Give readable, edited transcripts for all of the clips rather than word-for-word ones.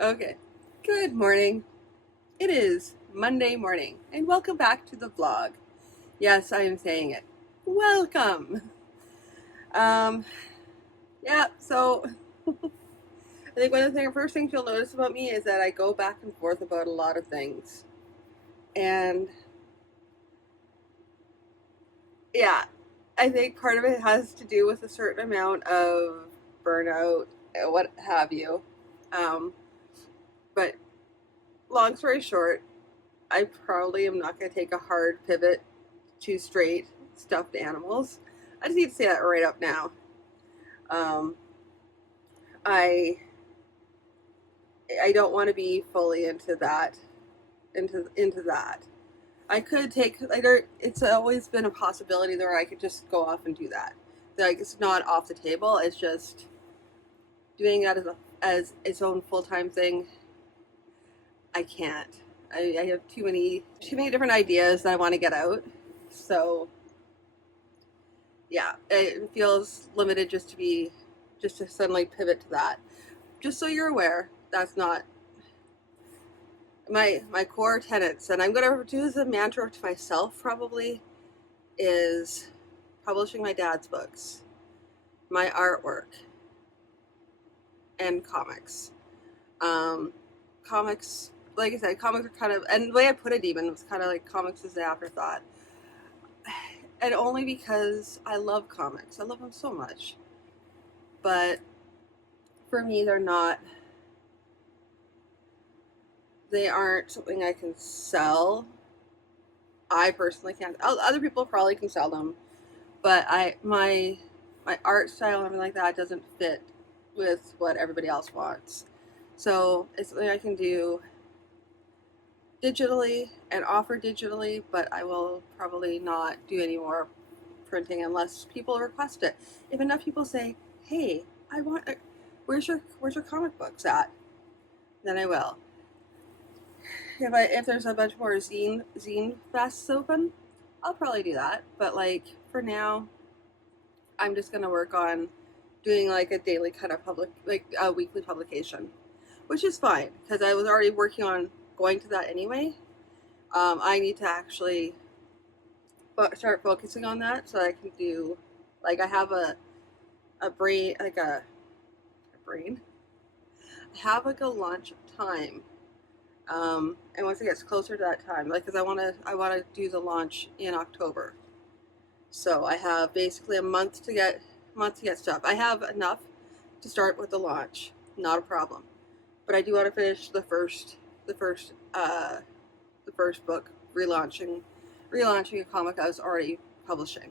Okay. Good morning. It is Monday morning, and welcome back to the vlog. Yes, I am saying it. Welcome. Um, yeah, so I think one of the first things you'll notice about me is that I go back and forth about a lot of things. And yeah, I think part of it has to do with a certain amount of burnout, what have you. Um, but long story short, I probably am not going to take a hard pivot to straight stuffed animals. I just need to say that right up now. Um, I I don't want to be fully into that. Into that. I could take like it's always been a possibility where I could just go off and do that. Like it's not off the table. It's just doing that as its own full time thing. I can't. I have too many different ideas that I want to get out. So yeah, it feels limited just to suddenly pivot to that. Just so you're aware, that's not my core tenets, and I'm gonna do as a mantra to myself probably is publishing my dad's books, my artwork, and comics. Um, Comics, like I said, comics are kind of, and the way I put it even was kind of like comics is the afterthought, and only because I love comics. I love them so much, but for me, they aren't something I can sell. I personally can't. Other people probably can sell them, but my art style and everything like that doesn't fit with what everybody else wants. So it's something I can do digitally and offer digitally, but I will probably not do any more printing unless people request it. If enough people say, "Hey, I want where's your comic books at?" then I will. If there's a bunch more zine fests open, I'll probably do that. But like for now, I'm just gonna work on doing like a daily kind of like a weekly publication, which is fine because I was already working on going to that anyway. I need to actually start focusing on that so I can do like I have a brain like a brain. I have like a launch time. And once it gets closer to that time, like, because I want to do the launch in October, so I have basically a month to get stuff. I have enough to start with the launch, not a problem. But I do want to finish the first, the first book, relaunching a comic I was already publishing,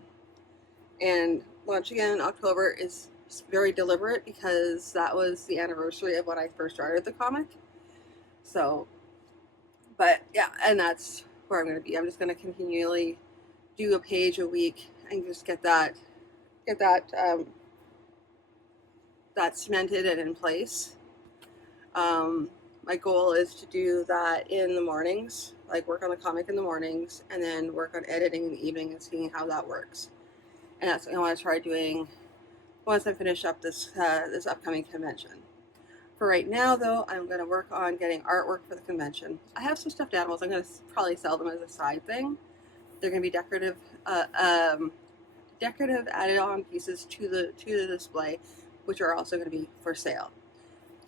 and launching it in October is very deliberate because that was the anniversary of when I first started the comic. So but yeah, and that's where I'm going to be. I'm just going to continually do a page a week and just get that cemented and in place. My goal is to do that in the mornings, like work on the comic in the mornings, and then work on editing in the evening and seeing how that works. And that's what I want to try doing once I finish up this upcoming convention. For right now, though, I'm going to work on getting artwork for the convention. I have some stuffed animals. I'm going to probably sell them as a side thing. They're going to be uh, um, decorative added-on pieces to the display, which are also going to be for sale.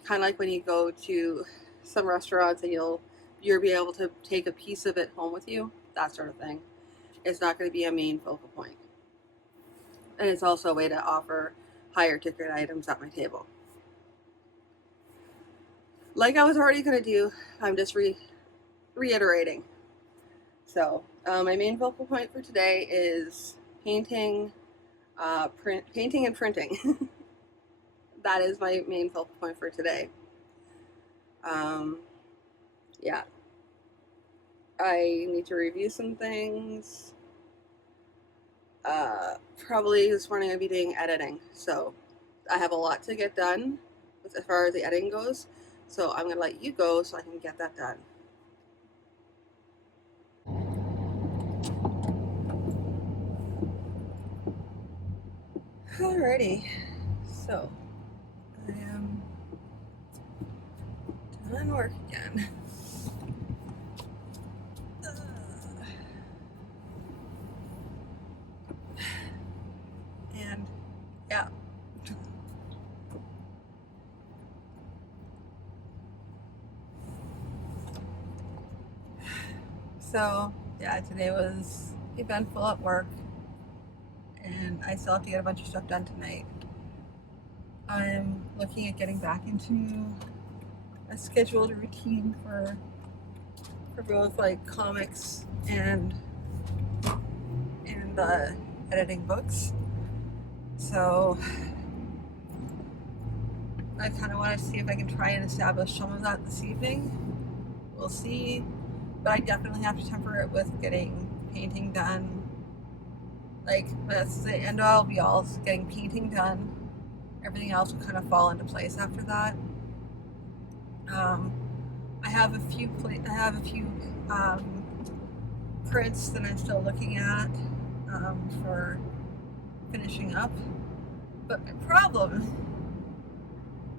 Kind of like when you go to some restaurants and you'll be able to take a piece of it home with you, that sort of thing. It's not going to be a main focal point, and it's also a way to offer higher ticket items at my table. Like I was already going to do, I'm just reiterating. So my main focal point for today is painting, painting and printing. That is my main focal point for today. Um, yeah, I need to review some things. Probably this morning I'll be doing editing, so I have a lot to get done as far as the editing goes. So I'm gonna let you go so I can get that done. Alrighty, so I am and work again. And yeah. So yeah, today was eventful at work, and I still have to get a bunch of stuff done tonight. I'm looking at getting back into a scheduled routine for both like comics and editing books. So I kind of want to see if I can try and establish some of that this evening. We'll see, but I definitely have to temper it with getting painting done. Like, that's the end all be all, getting painting done. Everything else will kind of fall into place after that. I have a few prints that I'm still looking at for finishing up. But my problem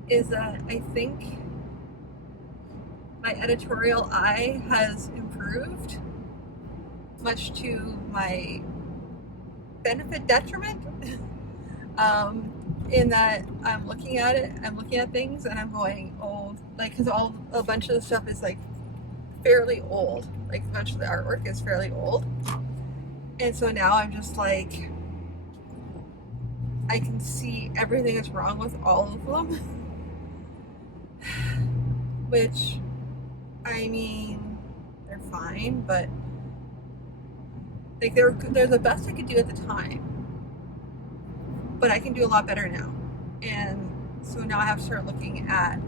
is that I think my editorial eye has improved, much to my benefit detriment. In that I'm looking at things and I'm going, oh, like, because a bunch of the stuff is like fairly old, like a bunch of the artwork is fairly old, and so now I'm just like, I can see everything that's wrong with all of them. Which, I mean, they're fine, but like they're the best I could do at the time. But I can do a lot better now. And so now I have to start looking at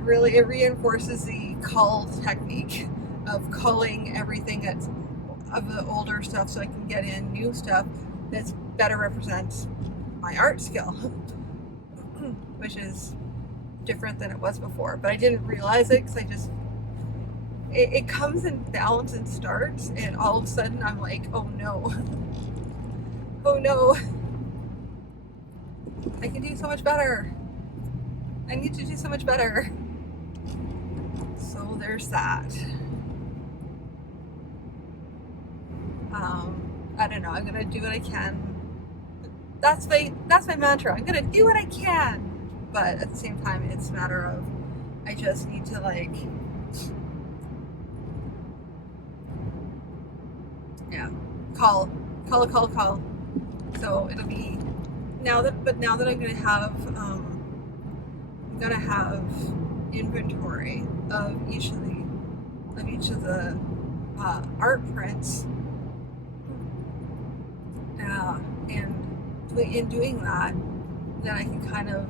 really, it reinforces the cull technique of culling everything that's of the older stuff so I can get in new stuff that better represents my art skill, which is different than it was before. But I didn't realize it because it comes in balance and starts, and all of a sudden I'm like, oh no. Oh no, I can do so much better. I need to do so much better. So there's that. I don't know, I'm gonna do what I can. That's my mantra. I'm gonna do what I can. But at the same time, it's a matter of, I just need to like, yeah, call. So it'll be now that I'm gonna have inventory of each of the art prints, and in doing that, then I can kind of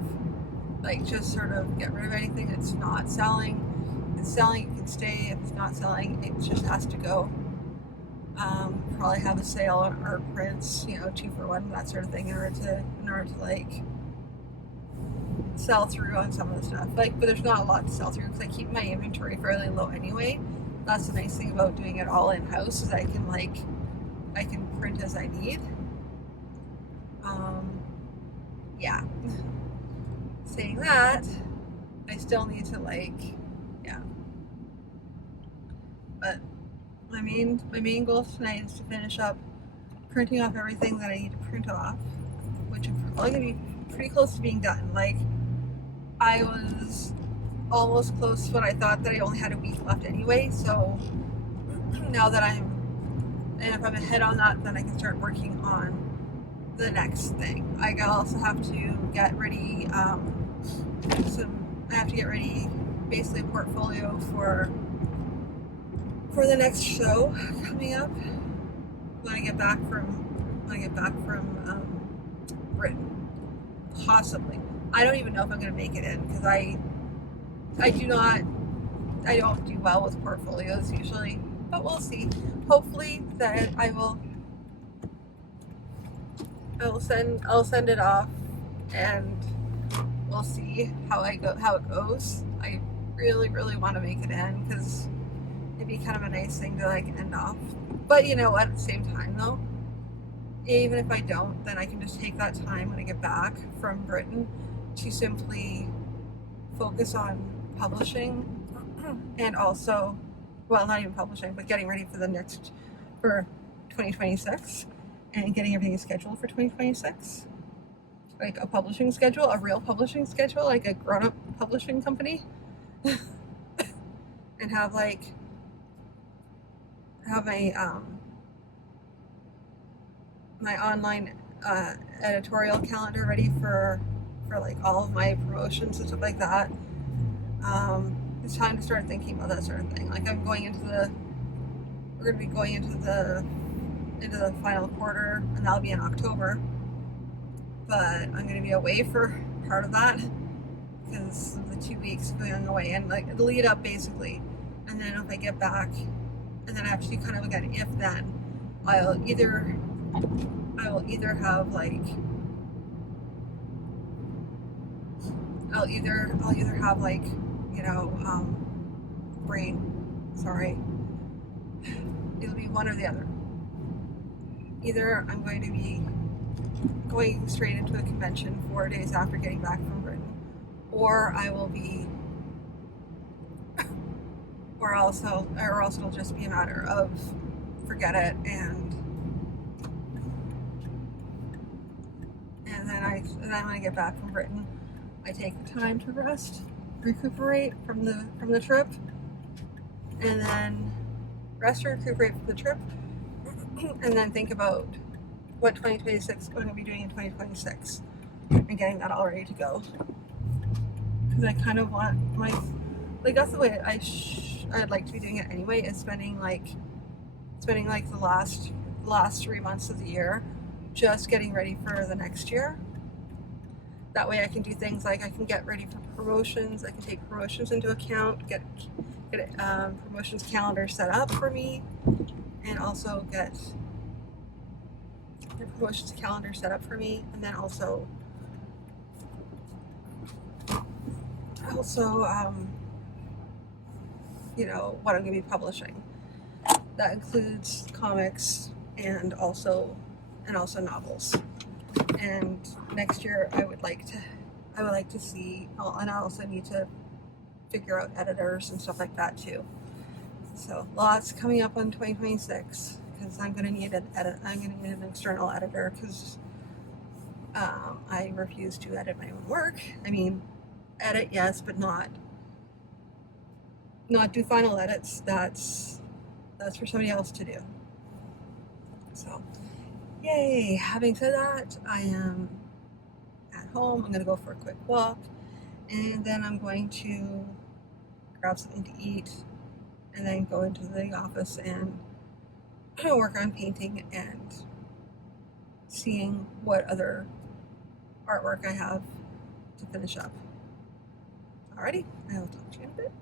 like just sort of get rid of anything that's not selling. If it's selling, it can stay. If it's not selling, it just has to go. Probably have a sale on art prints, 2-for-1, that sort of thing, in order to like sell through on some of the stuff. Like, but there's not a lot to sell through because I keep my inventory fairly low anyway. That's the nice thing about doing it all in house, is I can print as I need. Yeah. Saying that, I still need to but my main goal tonight is to finish up printing off everything that I need to print off, which is probably going to be pretty close to being done. Like, I was almost close to what I thought, that I only had a week left anyway, so now that if I'm ahead on that, then I can start working on the next thing. I also have to get ready, basically a portfolio for the next show coming up when I get back from Britain. Possibly. I don't even know if I'm going to make it in, because I don't do well with portfolios usually, but we'll see. Hopefully that I'll send it off, and we'll see how it goes. I really, really want to make it in, because it'd be kind of a nice thing to like end off. But at the same time though, even if I don't, then I can just take that time when I get back from Britain to simply focus on publishing and also, well, not even publishing, but getting ready for 2026 and getting everything scheduled for 2026. Like a publishing schedule, a real publishing schedule, like a grown-up publishing company. And have a my online editorial calendar ready for like all of my promotions and stuff like that. It's time to start thinking about that sort of thing. Like we're going to be going into the final quarter, and that'll be in October. But I'm going to be away for part of that because of the 2 weeks going away and like the lead up basically. And then if I get back, and then I have to do kind of like an if then, I will either have like it'll be one or the other. Either I'm going to be going straight into a convention 4 days after getting back from Britain, or else it'll just be a matter of forget it, and then when I get back from Britain, I take the time to recuperate from the trip, and then recuperate from the trip, and then think about what 2026 I'm going to be doing in 2026 and getting that all ready to go. Because I kind of want that's the way I'd like to be doing it anyway, is spending like the last 3 months of the year just getting ready for the next year. That way I can do things like I can get ready for promotions, I can take promotions into account, get promotions calendar set up for me, and also get the promotions calendar set up for me, and then also what I'm going to be publishing. That includes comics and also novels. And next year I would like to see, and I also need to figure out editors and stuff like that too. So lots coming up on 2026, because I'm going to need an external editor, because I refuse to edit my own work. I mean, edit yes, but not do final edits. That's for somebody else to do. So yay. Having said that, I am at home. I'm going to go for a quick walk, and then I'm going to grab something to eat, and then go into the office and work on painting and seeing what other artwork I have to finish up. Alrighty, I will talk to you in a bit.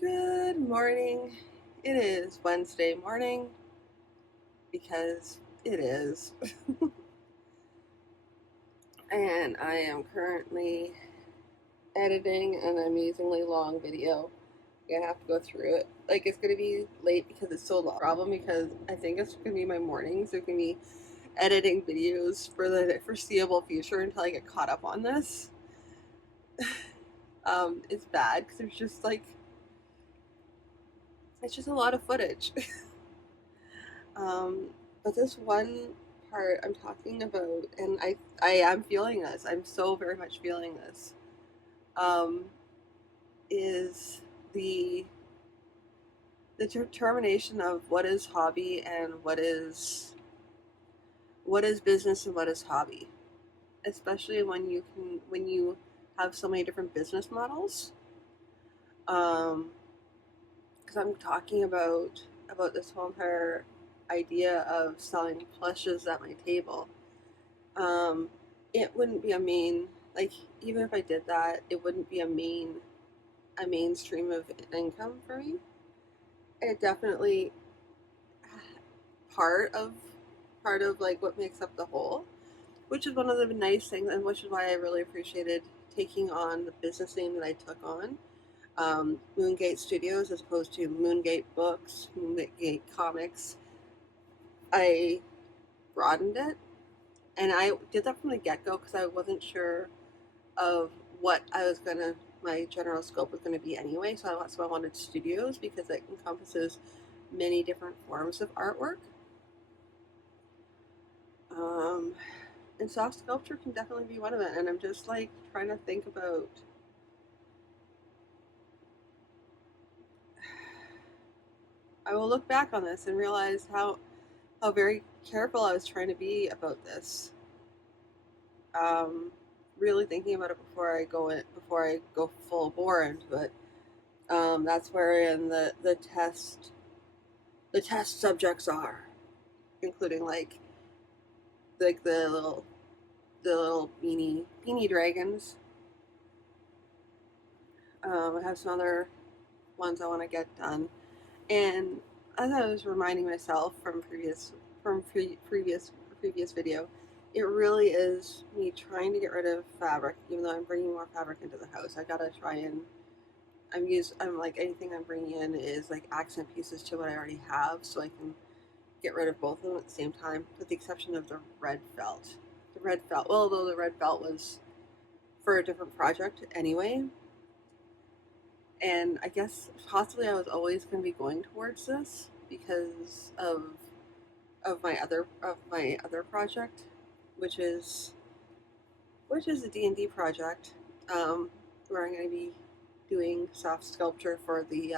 Good morning. It is Wednesday morning, because it is. And I am currently editing an amazingly long video. I have to go through it. Like, it's going to be late because it's so long. Problem, because I think it's going to be my mornings. So I'm going to be editing videos for the foreseeable future until I get caught up on this. It's bad because it's just a lot of footage. But this one part I'm talking about, and I am feeling this, I'm so very much feeling this, is the determination of what is hobby and what is business and what is hobby, especially when you have so many different business models. Because I'm talking about this whole entire idea of selling plushes at my table. It wouldn't be even if I did that, it wouldn't be a mainstream of income for me. It definitely part of like what makes up the whole, which is one of the nice things, and which is why I really appreciated taking on the business name that I took on, Moongate Studios, as opposed to Moongate Books, Moongate Comics. I broadened it, and I did that from the get-go because I wasn't sure of what my general scope was gonna be anyway. So I wanted studios because it encompasses many different forms of artwork. Um, and soft sculpture can definitely be one of it. And I'm just like trying to think about I will look back on this and realize how very careful I was trying to be about this. Really thinking about it before I go full bore into it. That's wherein the test subjects are, including like the little beanie dragons. I have some other ones I want to get done, and as I was reminding myself from previous video, it really is me trying to get rid of fabric. Even though I'm bringing more fabric into the house, I gotta try and I'm like anything I'm bringing in is like accent pieces to what I already have, so I can get rid of both of them at the same time, with the exception of the red felt. The red felt, well, although the red felt was for a different project anyway, and I guess possibly I was always going to be going towards this because of my other project, which is a D&D project, where I'm going to be doing soft sculpture for the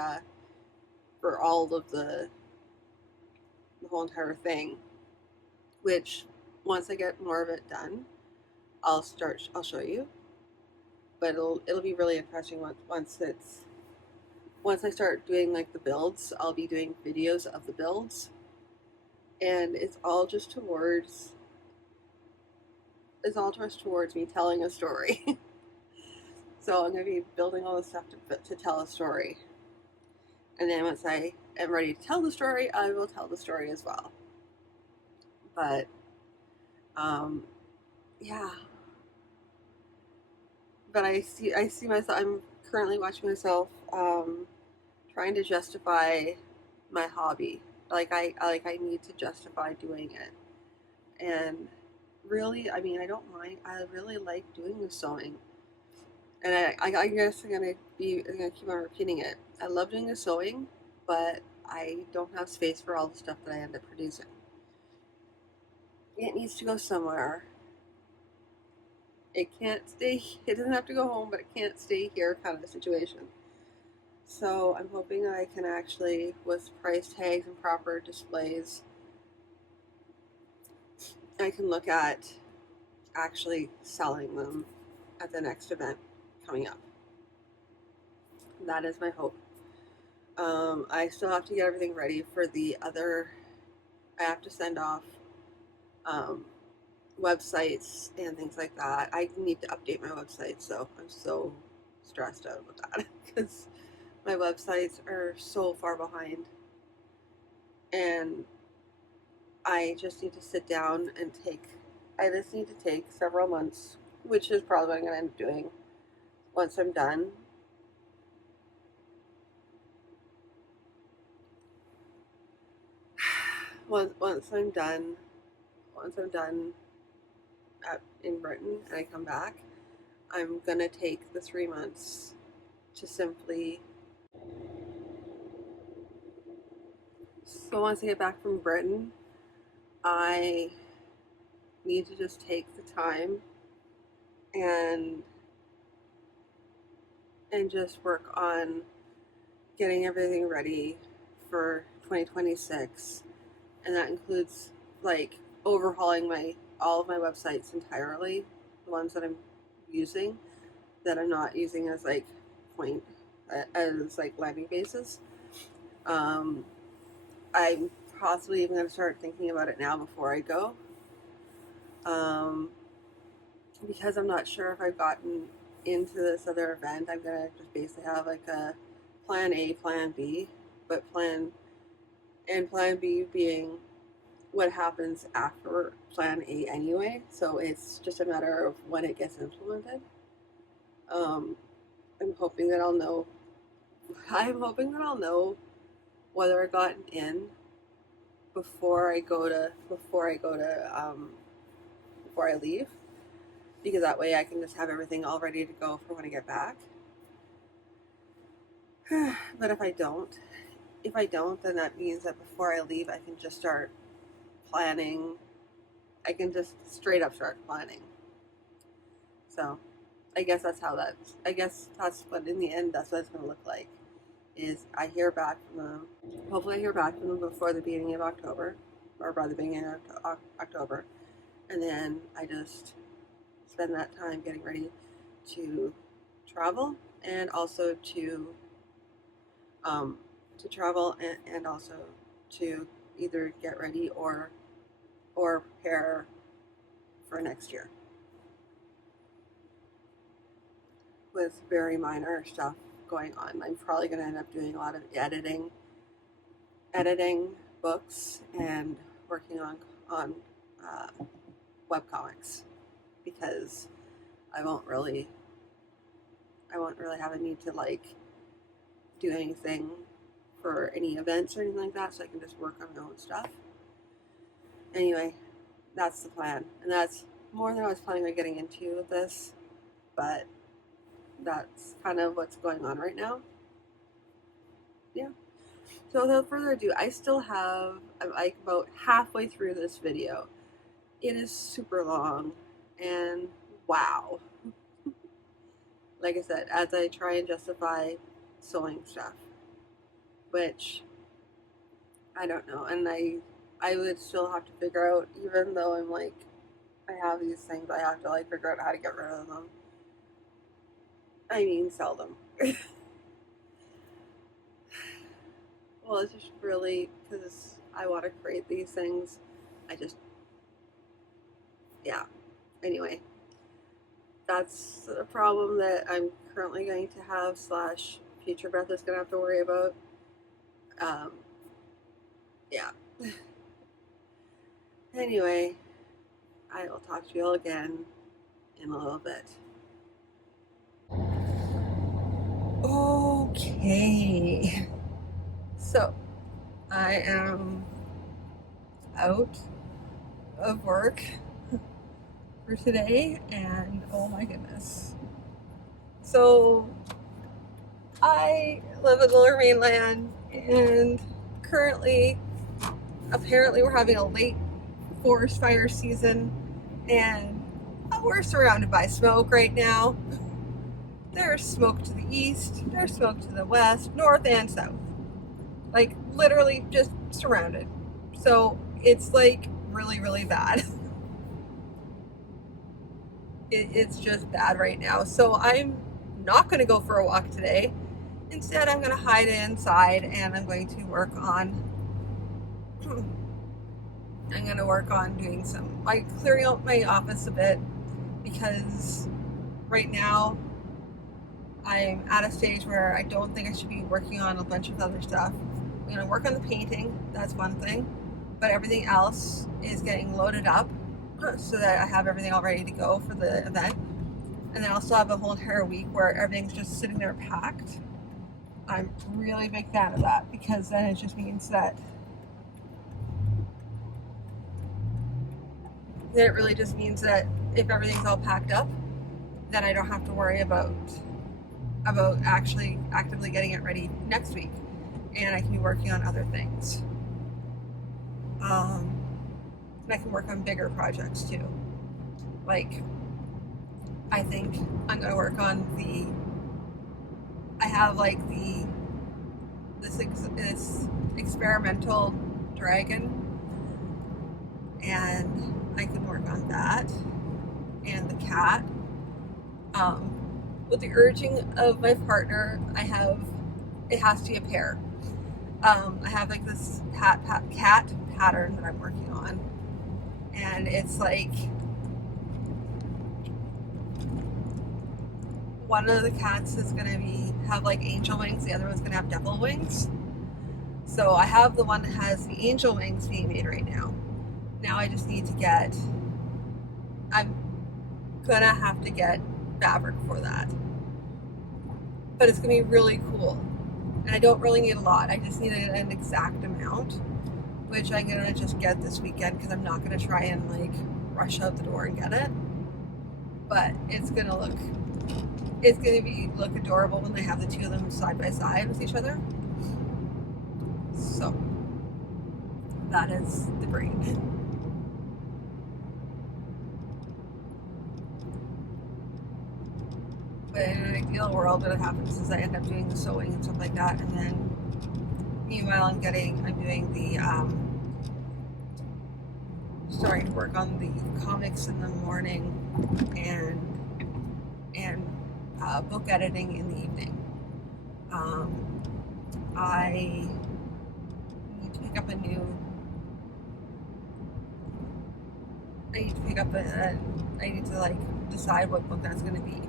for all of the whole entire thing. Which once I get more of it done, I'll show you. But it'll be really interesting once I start doing like the builds. I'll be doing videos of the builds, and it's all just towards me telling a story. So I'm going to be building all this stuff to tell a story. And then once I am ready to tell the story, I will tell the story as well. But, yeah. But I see myself, I'm currently watching myself, trying to justify my hobby. I need to justify doing it. And really, I mean, I don't mind. I really like doing the sewing. And I guess I'm gonna keep on repeating it. I love doing the sewing, but I don't have space for all the stuff that I end up producing. It needs to go somewhere. It can't stay. It doesn't have to go home, but it can't stay here, kind of a situation. So I'm hoping that I can actually, with price tags and proper displays, I can look at actually selling them at the next event coming up. That is my hope. I still have to get everything ready for the other. I have to send off websites and things like that. I need to update my website, so I'm so stressed out with that because my websites are so far behind, and I just need to sit down and I just need to take several months, which is probably what I'm going to end up doing once I'm done. Once I'm done in Britain and I come back, I'm gonna take the 3 months to simply. So once I get back from Britain, I need to just take the time and just work on getting everything ready for 2026, and that includes like overhauling all of my websites entirely, the ones that I'm using that I'm not using as like landing bases. I'm possibly even going to start thinking about it now before I go, because I'm not sure if I've gotten into this other event. I'm going to just basically have like a plan A, plan B, but plan B being what happens after plan A anyway. So it's just a matter of when it gets implemented. I'm hoping that I'll know whether I gotten in before I leave. because that way I can just have everything all ready to go for when I get back. But if I don't, then that means that before I leave, I can just start planning. I can just straight up start planning. So I guess that's what in the end, that's what it's going to look like, is I hear back from them. Hopefully I hear back from them before the beginning of October, or by the beginning of October. And then I just spend that time getting ready to travel, and also to travel, and also to either get ready or prepare for next year, with very minor stuff going on. I'm probably going to end up doing a lot of editing books and working on webcomics, because I won't really have a need to like do anything for any events or anything like that, so I can just work on my own stuff. Anyway, that's the plan, and that's more than I was planning on getting into with this, but that's kind of what's going on right now. Yeah. So without further ado, I'm like about halfway through this video. It is super long, and wow. Like I said, as I try and justify sewing stuff, which I don't know, and I would still have to figure out, even though I'm like, I have these things, I have to like figure out how to get rid of them. I mean, sell them. Well, it's just really because I want to create these things. Yeah. Anyway, that's the problem that I'm currently going to have, / future Beth is going to have to worry about. Yeah. Anyway, I will talk to you all again in a little bit. Okay. So, I am out of work for today, and oh my goodness. So, I live in the Lower Mainland, and apparently we're having a late forest fire season, and we're surrounded by smoke right now. There's smoke to the east, there's smoke to the west, north and south. Like, literally just surrounded. So it's like really, really bad. It's just bad right now. So I'm not going to go for a walk today. Instead, I'm going to hide inside, and I'm going to work on doing some, like, clearing out my office a bit, because right now I'm at a stage where I don't think I should be working on a bunch of other stuff. I'm going to work on the painting, that's one thing, but everything else is getting loaded up so that I have everything all ready to go for the event. And then I'll still have a whole entire week where everything's just sitting there packed. I'm really a big fan of that, because then it just means that it really just means that if everything's all packed up, then I don't have to worry about actually actively getting it ready next week, and I can be working on other things. And I can work on bigger projects too. Like, I think I'm gonna work on this experimental dragon, and I can work on that, and the cat. With the urging of my partner, it has to be a pair. I have like this cat pattern that I'm working on, and it's like one of the cats is gonna have like angel wings, the other one's gonna have devil wings. So I have the one that has the angel wings being made right now. Now I just need to I'm gonna have to get fabric for that. But it's gonna be really cool. And I don't really need a lot. I just need an exact amount, which I'm gonna just get this weekend, because I'm not gonna try and like rush out the door and get it. but it's gonna look adorable when they have the two of them side by side with each other. So that is the brain. But in an ideal world, what happens is I end up doing the sewing and stuff like that, and then meanwhile I'm doing the starting to work on the comics in the morning and book editing in the evening. I need to pick up I need to decide what book that's going to be.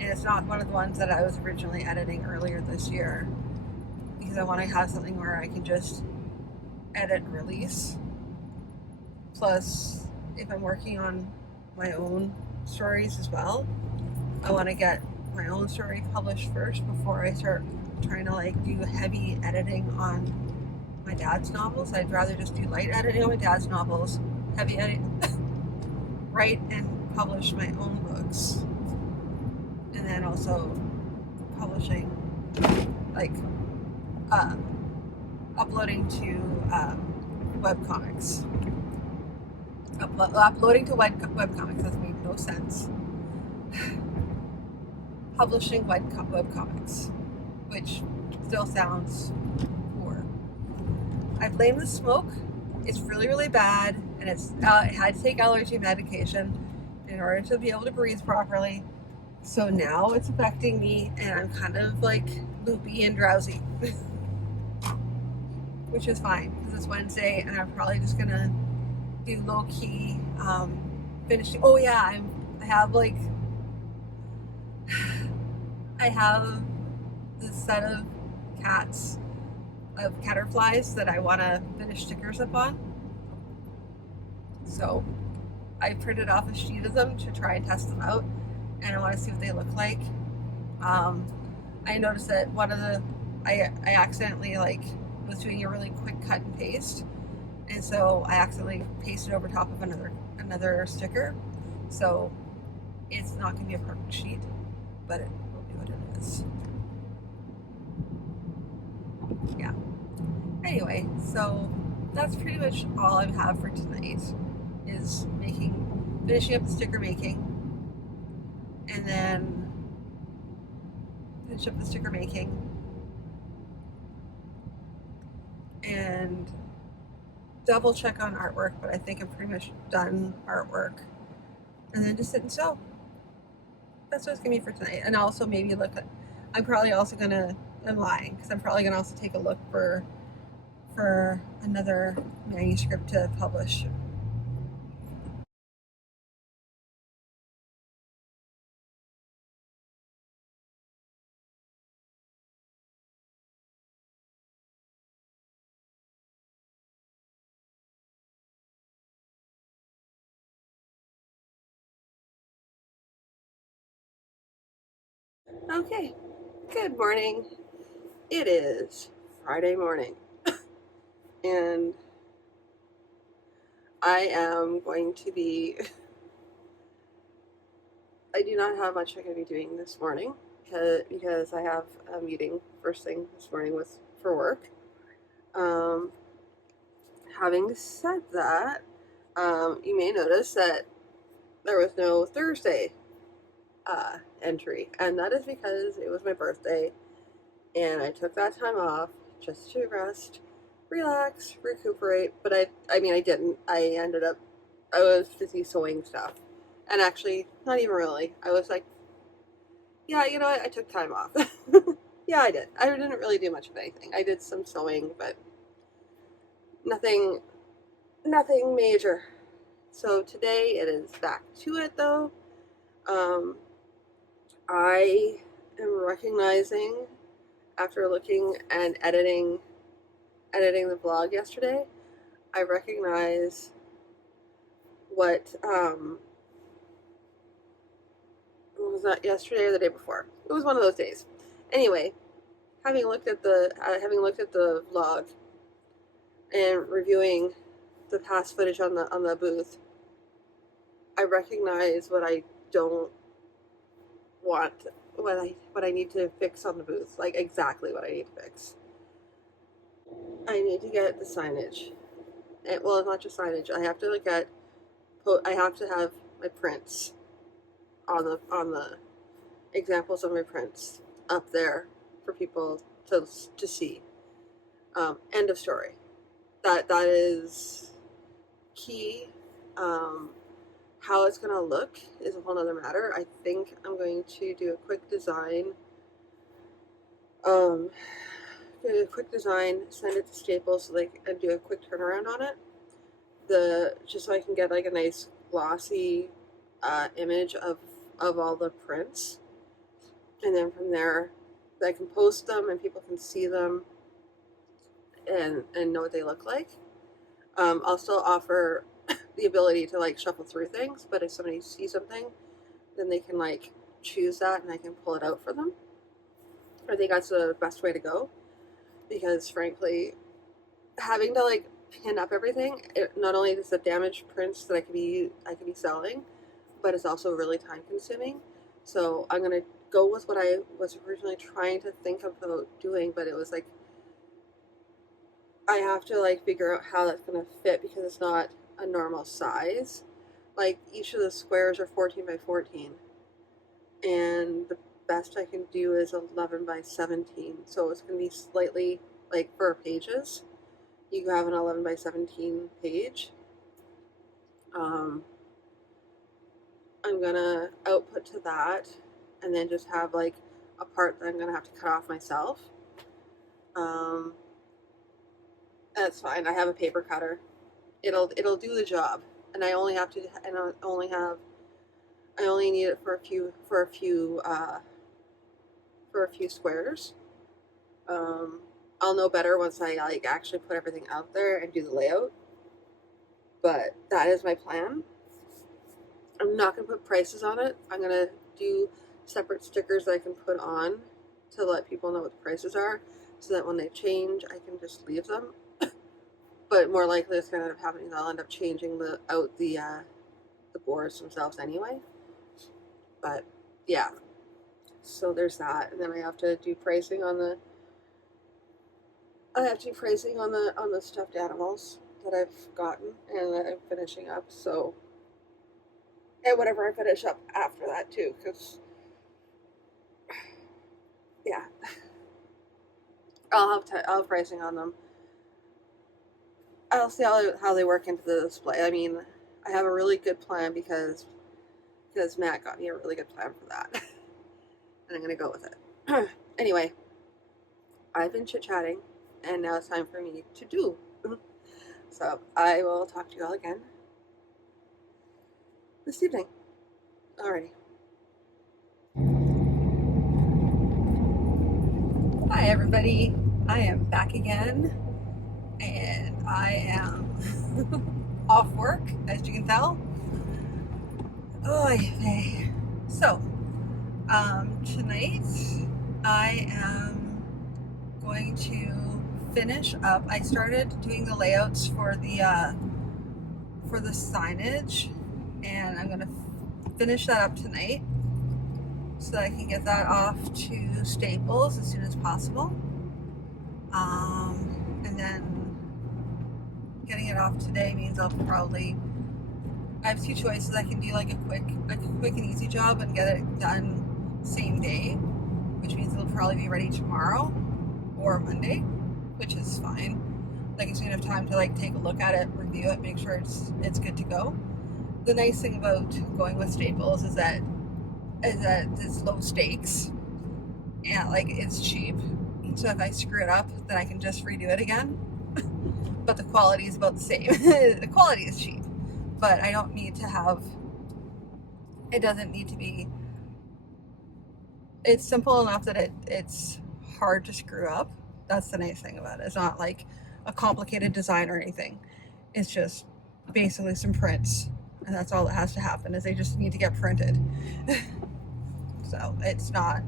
And it's not one of the ones that I was originally editing earlier this year, because I want to have something where I can just edit and release. Plus, if I'm working on my own stories as well, I want to get my own story published first before I start trying to do heavy editing on my dad's novels. I'd rather just do light editing on my dad's novels, heavy edit, write and publish my own books, and then also publishing, uploading to webcomics. Uploading to webcomics, that's made no sense. Publishing webcomics, which still sounds poor. I blame the smoke. It's really, really bad, and I had to take allergy medication in order to be able to breathe properly. So now it's affecting me, and I'm kind of loopy and drowsy, which is fine because it's Wednesday, and I'm probably just gonna do low key finishing. Oh yeah, I have this set of caterflies that I want to finish stickers up on. So I printed off a sheet of them to try and test them out, and I want to see what they look like. I noticed that I accidentally was doing a really quick cut and paste, and so I accidentally pasted over top of another sticker. So it's not going to be a perfect sheet, but it will be what it is. Yeah. Anyway, so that's pretty much all I have for tonight, is finishing up the sticker making, and then finish up the sticker making and double check on artwork, but I think I'm pretty much done artwork, and then just sit and sew. That's what it's gonna be for tonight. And also maybe I'm lying, because I'm probably gonna also take a look for another manuscript to publish. Okay, good morning. It is Friday morning, and I am going to be. I do not have much I'm going to be doing this morning because I have a meeting first thing this morning for work. Having said that, you may notice that there was no Thursday entry, and that is because it was my birthday, and I took that time off just to rest, relax, recuperate. But I didn't. I was busy sewing stuff, and actually, not even really. I was like, yeah, you know what? I took time off. Yeah, I did. I didn't really do much of anything. I did some sewing, but nothing major. So today it is back to it, though. I am recognizing, after looking and editing the blog yesterday, I recognize what was that, yesterday or the day before? It was one of those days. Anyway, having looked at the vlog and reviewing the past footage on the booth, I recognize what I don't want what I need to fix on the booth, like exactly what I need to fix. I need to get the signage. Well, it's not just signage. I have to I have to have my prints on the examples of my prints up there for people to see. End of story. That is key. How it's gonna look is a whole other matter. I think I'm going to do a quick design. Do a quick design, send it to Staples and do a quick turnaround on it. Just so I can get like a nice glossy image of all the prints, and then from there I can post them and people can see them and know what they look like. I'll still offer the ability to like shuffle through things, but if somebody sees something, then they can like choose that and I can pull it out for them. I think that's the best way to go, because frankly, having to like pin up everything, not only is it damaged prints that I could be selling, but it's also really time consuming. So I'm gonna go with what I was originally trying to think about doing, but it was like I have to like figure out how that's gonna fit, because it's not a normal size. Like each of the squares are 14 by 14, and the best I can do is 11 by 17. So it's gonna be slightly like for pages. You have an 11 by 17 page. I'm gonna output to that, and then just have like a part that I'm gonna have to cut off myself. That's fine. I have a paper cutter. It'll do the job, and I only need it for a few squares. I'll know better once I like actually put everything out there and do the layout. But that is my plan. I'm not gonna put prices on it. I'm gonna do separate stickers that I can put on to let people know what the prices are, so that when they change, I can just leave them. But more likely, it's gonna end up happening. I'll end up changing the boards themselves anyway. But yeah, so there's that, and then I have to do pricing on the stuffed animals that I've gotten and that I'm finishing up. So, and whatever I finish up after that too, because yeah, I'll have pricing on them. I'll see how they work into the display. I mean, I have a really good plan because Matt got me a really good plan for that. And I'm going to go with it. Anyway, I've been chit-chatting, and now it's time for me to do. So I will talk to you all again this evening. Alrighty. Hi everybody. I am back again, and I am off work, as you can tell. Okay. So, tonight I am going to finish up. I started doing the layouts for the signage, and I'm gonna finish that up tonight so that I can get that off to Staples as soon as possible. And then getting it off today means I have two choices. I can do like a quick and easy job and get it done same day, which means it'll probably be ready tomorrow or Monday, which is fine. Like, it's gonna have time to like take a look at it, review it, make sure it's good to go. The nice thing about going with Staples is that it's low stakes and like it's cheap. So if I screw it up, then I can just redo it again. But the quality is about the same. The quality is cheap, but I don't need to have. It doesn't need to be. It's simple enough that it's hard to screw up. That's the nice thing about it. It's not like a complicated design or anything. It's just basically some prints, and that's all that has to happen. Is they just need to get printed. So it's not.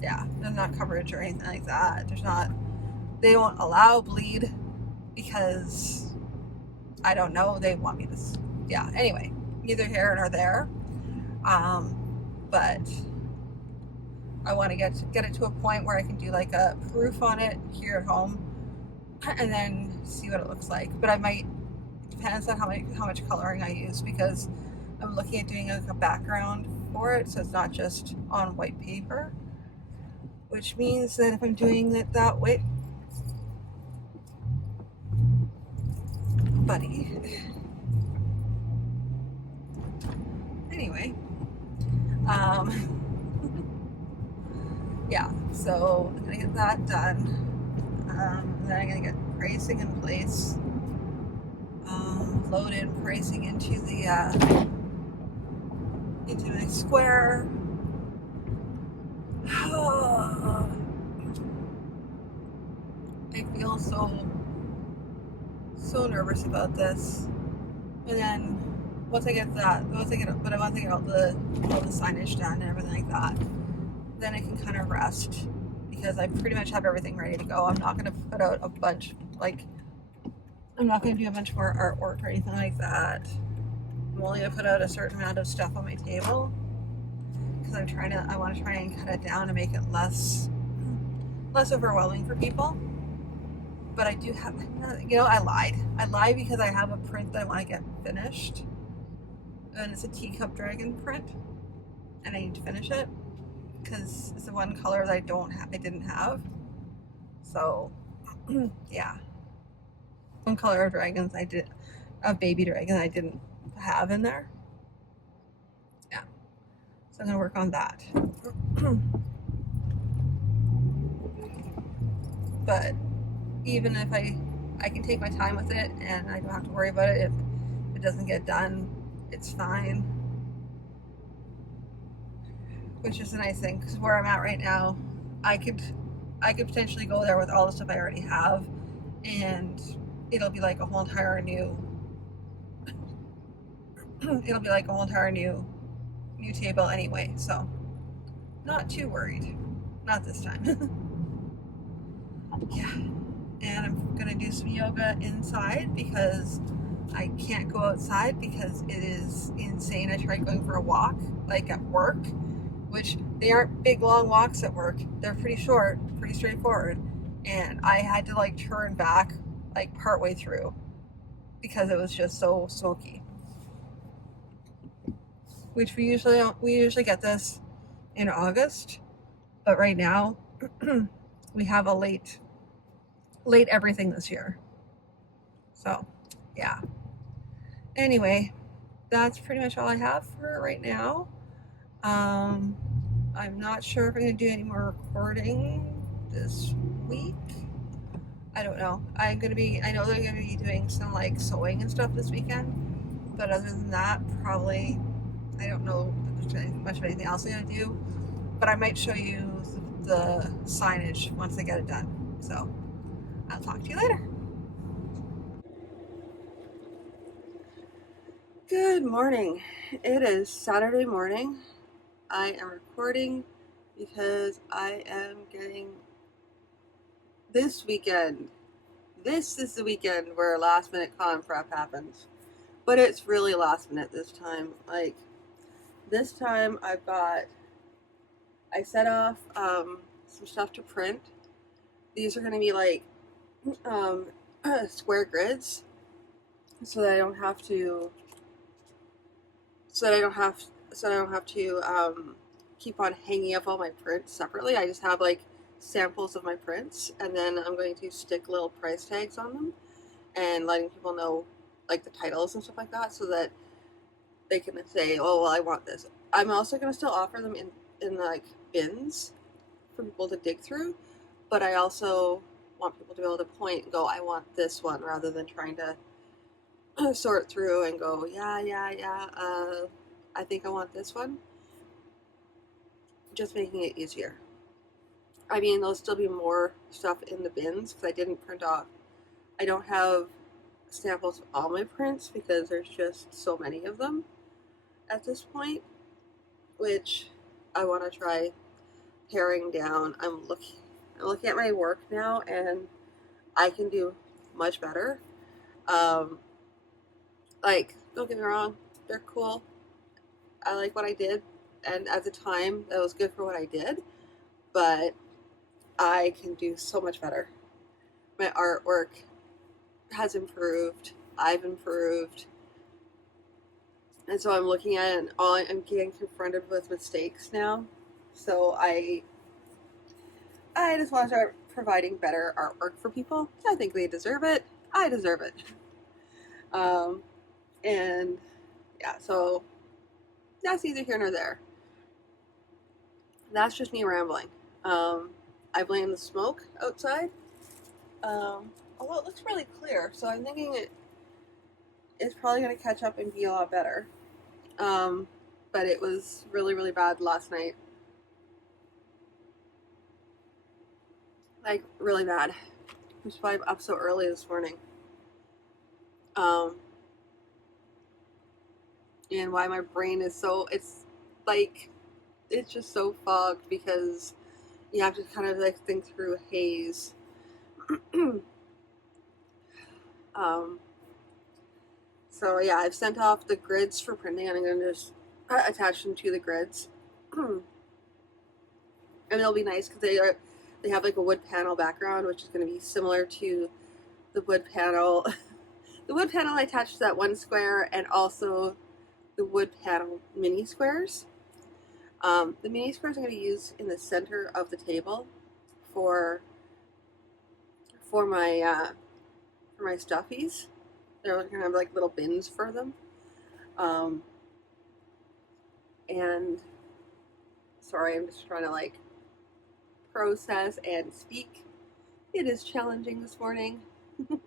Yeah, there's not coverage or anything like that. They won't allow bleed because I don't know. They want me to. Yeah. Anyway, neither here nor there. But I want to get it to a point where I can do like a proof on it here at home, and then see what it looks like. But I might, depends on how much coloring I use, because I'm looking at doing like a background for it, so it's not just on white paper. Which means that if I'm doing it that way, buddy. Anyway, yeah, so I'm gonna get that done. Then I'm gonna get pricing in place, load in pricing into my square. I feel so nervous about this. And then once I get all the signage done and everything like that, then I can kind of rest, because I pretty much have everything ready to go. I'm not going to put out a bunch, I'm not going to do a bunch more artwork or anything like that. I'm only going to put out a certain amount of stuff on my table, because I want to try and cut it down to make it less overwhelming for people. But I do have, I lied because I have a print that I want to get finished, and it's a teacup dragon print, and I need to finish it because it's the one color that I didn't have. So yeah, one color of dragons of baby dragon I didn't have in there. Yeah, so I'm gonna work on that. But even if I can take my time with it, and I don't have to worry about it if it doesn't get done, it's fine. Which is a nice thing, because where I'm at right now, I could potentially go there with all the stuff I already have, and it'll be like a whole entire new table anyway, so not too worried. Not this time. Yeah. And I'm gonna do some yoga inside, because I can't go outside because it is insane. I tried going for a walk, like at work, which they aren't big long walks at work. They're pretty short, pretty straightforward. And I had to like turn back like partway through because it was just so smoky. Which we usually get this in August, but right now we have a late everything this year. So yeah. Anyway, that's pretty much all I have for right now. I'm not sure if I'm going to do any more recording this week. I don't know. I know they're going to be doing some like sewing and stuff this weekend, but other than that, probably I don't know much of anything else I'm going to do, but I might show you the signage once I get it done. So I'll talk to you later. Good morning. It is Saturday morning. I am recording because I am getting this weekend. This is the weekend where last minute con prep happens. But it's really last minute this time. Like, this time I set off some stuff to print. These are going to be like square grids, so that I don't have to keep on hanging up all my prints separately. I just have like samples of my prints, and then I'm going to stick little price tags on them and letting people know like the titles and stuff like that, so that they can say, oh, well, I want this. I'm also going to still offer them in like bins for people to dig through, but I also want people to be able to point and go, I want this one, rather than trying to sort through and go, I think I want this one. Just making it easier. I mean, there'll still be more stuff in the bins because I didn't print off. I don't have samples of all my prints because there's just so many of them at this point, which I want to try paring down. I'm looking at my work now, and I can do much better. Like, don't get me wrong, They're cool. I like what I did, and at the time, that was good for what I did, but I can do so much better. My artwork has improved. I've improved. And so I'm looking at it, and I'm getting confronted with mistakes now. So I just want to start providing better artwork for people. I think they deserve it. I deserve it. And yeah, so that's neither here nor there. That's just me rambling. I blame the smoke outside. Although it looks really clear, so I'm thinking it's probably going to catch up and be a lot better. But it was really, really bad last night. Like, really bad. Which is why I'm up so early this morning. And why my brain is so, it's just so fogged because you have to kind of like think through a haze. So yeah, I've sent off the grids for printing, and I'm going to just attach them to the grids. And it'll be nice because they have like a wood panel background, which is going to be similar to the wood panel. The wood panel I attached to that one square, and also the wood panel mini squares. The mini squares I'm going to use in the center of the table for my stuffies. They're going to have like little bins for them. And sorry, I'm just trying to like process and speak. It is challenging this morning. At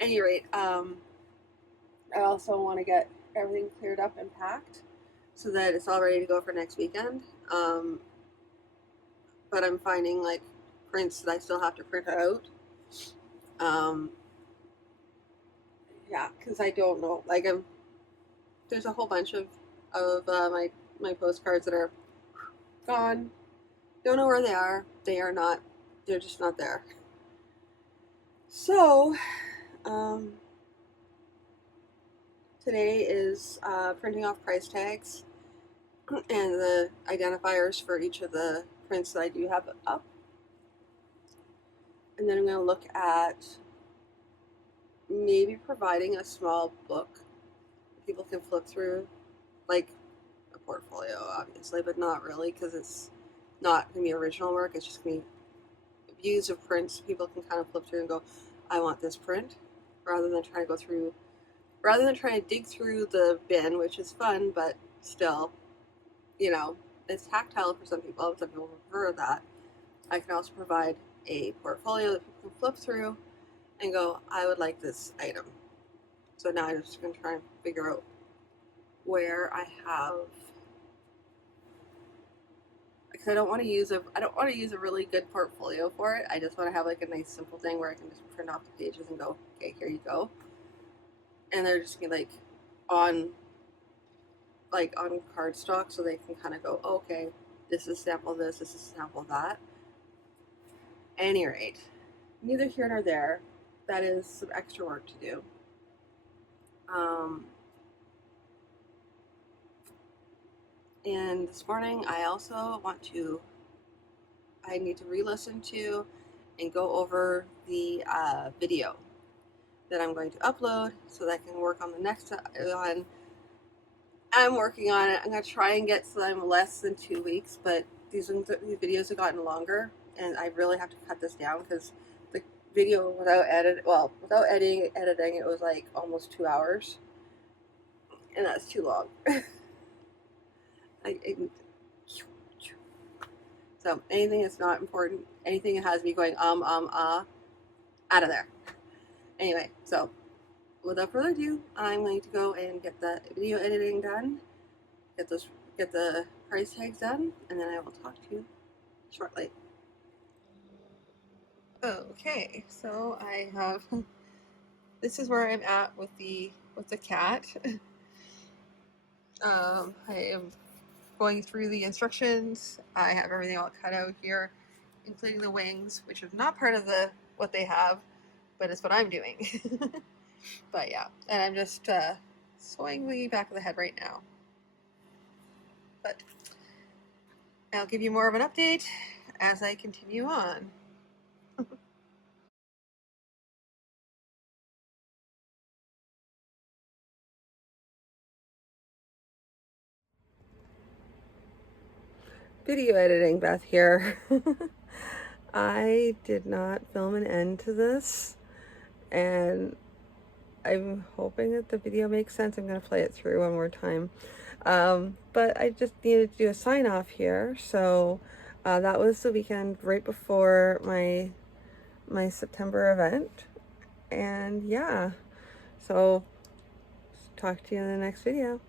any rate, I also want to get everything cleared up and packed so that it's all ready to go for next weekend. But I'm finding like prints that I still have to print out. Yeah, because I don't know. Like, there's a whole bunch of my postcards that are gone. Don't know where they are. They are not. They're just not there. So, today is printing off price tags and the identifiers for each of the prints that I do have up. And then I'm going to look at maybe providing a small book people can flip through, like a portfolio, obviously, but not really, because it's not going to be original work. It's just going to be views of prints people can kind of flip through and go, I want this print, rather than trying to dig through the bin, which is fun, but still, it's tactile for some people. Some people prefer that. I can also provide a portfolio that people can flip through and go, I would like this item. So now I'm just going to try and figure out where I have, because I don't want to use a really good portfolio for it. I just want to have like a nice simple thing where I can just print off the pages and go, okay, here you go. And they're just going to on cardstock, so they can kind of go, oh, okay, this is sample this is sample that. At any rate, neither here nor there. That is some extra work to do. And this morning I also I need to re-listen to and go over the video that I'm going to upload so that I can work on the next one. I'm working on it. I'm going to try and get them less than 2 weeks, but these videos have gotten longer, and I really have to cut this down because the video without editing, it was like almost 2 hours, and that's too long. So anything that's not important, anything that has me going out of there. Anyway, so without further ado, I'm going to go and get the video editing done, get the price tags done, and then I will talk to you shortly. Okay, so I have. This is where I'm at with the cat. I am going through the instructions. I have everything all cut out here, including the wings, which is not part of what they have, but it's what I'm doing. But yeah, and I'm just swaying the back of the head right now. But I'll give you more of an update as I continue on. Video editing, Beth here. I did not film an end to this, and I'm hoping that the video makes sense. I'm going to play it through one more time. But I just needed to do a sign off here. So that was the weekend right before my September event. And yeah, so talk to you in the next video.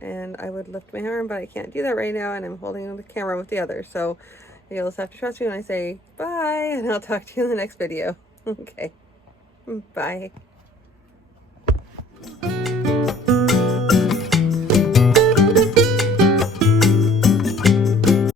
And I would lift my arm, but I can't do that right now, and I'm holding the camera with the other. So you'll just have to trust me when I say bye, and I'll talk to you in the next video. Okay, bye.